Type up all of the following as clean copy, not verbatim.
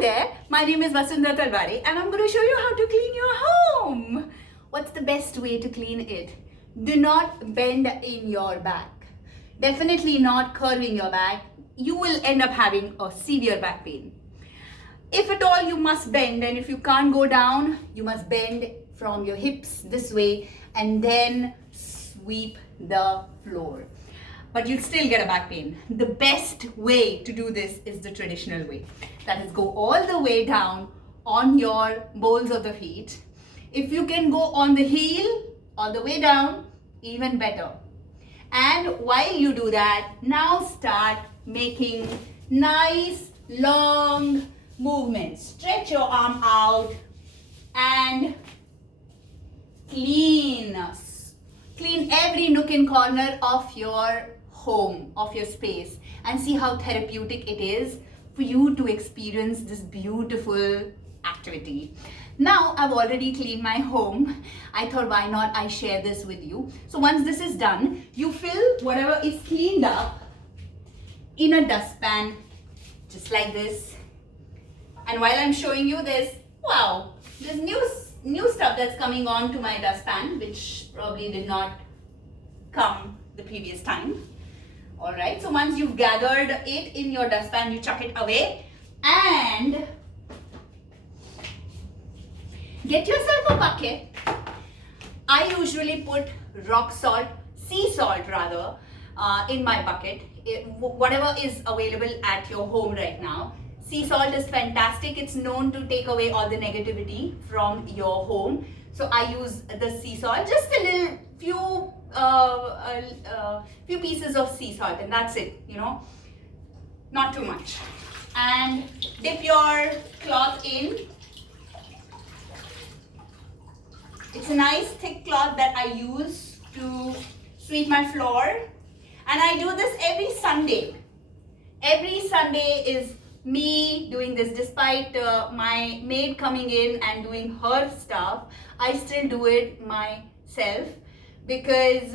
there, my name is Vasundhara Talware and I'm going to show you how to clean your home. What's the best way to clean it? Do not bend in your back. Definitely not curving your back. You will end up having a severe back pain. If at all you must bend, and if you can't go down, you must bend from your hips this way and then sweep the floor. But you'll still get a back pain. The best way to do this is the traditional way. That is, go all the way down on your balls of the feet. If you can go on the heel all the way down, even better. And while you do that, now start making nice long movements. Stretch your arm out and clean every nook and corner of your home, of your space, and see how therapeutic it is for you to experience this beautiful activity. Now I've already cleaned my home. I thought, why not I share this with you. So once this is done, you fill whatever is cleaned up in a dustpan, just like this. And while I'm showing you this, wow, there's new stuff that's coming on to my dustpan, which probably did not come the previous time. All right, so once you've gathered it in your dustpan, you chuck it away and get yourself a bucket. I usually put rock salt, sea salt rather, in my bucket. Whatever is available at your home right now. Sea salt is fantastic. It's known to take away all the negativity from your home. So I use the sea salt, just a little few pieces of sea salt, and that's it, not too much. And dip your cloth in. It's a nice thick cloth that I use to sweep my floor, and I do this every Sunday. Every Sunday is me doing this. Despite my maid coming in and doing her stuff, I still do it myself because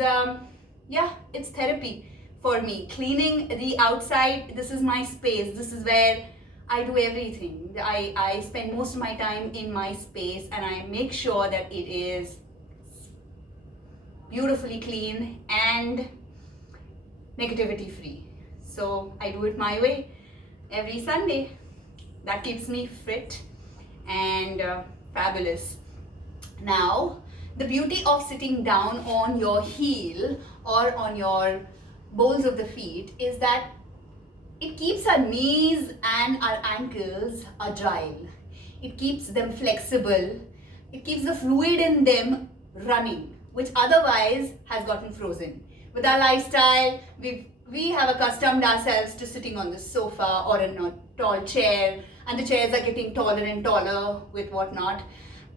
it's therapy for me. Cleaning the outside, this is my space. This is where I do everything. I spend most of my time in my space, and I make sure that it is beautifully clean and negativity free. So I do it my way every Sunday. That keeps me fit and fabulous. Now, the beauty of sitting down on your heel or on your balls of the feet is that it keeps our knees and our ankles agile. It keeps them flexible. It keeps the fluid in them running, which otherwise has gotten frozen. With our lifestyle, we have accustomed ourselves to sitting on the sofa or in a tall chair, and the chairs are getting taller and taller with whatnot.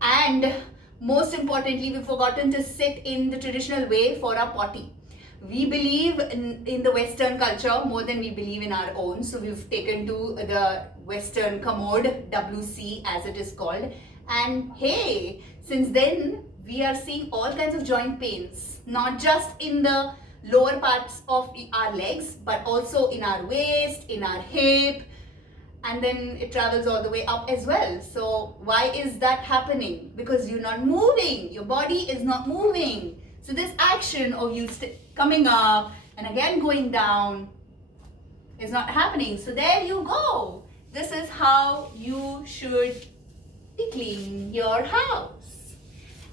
And most importantly, we've forgotten to sit in the traditional way for our potty. We believe in the Western culture more than we believe in our own. So we've taken to the Western commode, WC as it is called. And hey, since then, we are seeing all kinds of joint pains, not just in the lower parts of our legs, but also in our waist, in our hip, and then it travels all the way up as well. So why is that happening? Because you're not moving. Your body is not moving. So this action of you coming up and again going down is not happening. So there you go. This is how you should be cleaning your house,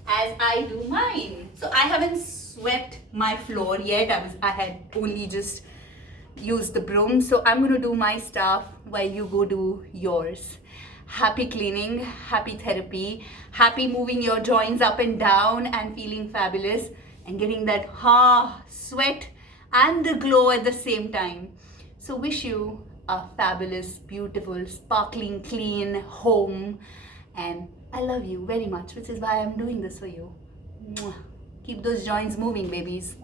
as I do mine. So I haven't swept my floor yet. I had only just used the broom. So I'm going to do my stuff while you go do yours. Happy cleaning, happy therapy, happy moving your joints up and down and feeling fabulous and getting that sweat and the glow at the same time. So wish you a fabulous, beautiful, sparkling, clean home, and I love you very much, which is why I'm doing this for you. Mwah. Keep those joints moving, babies.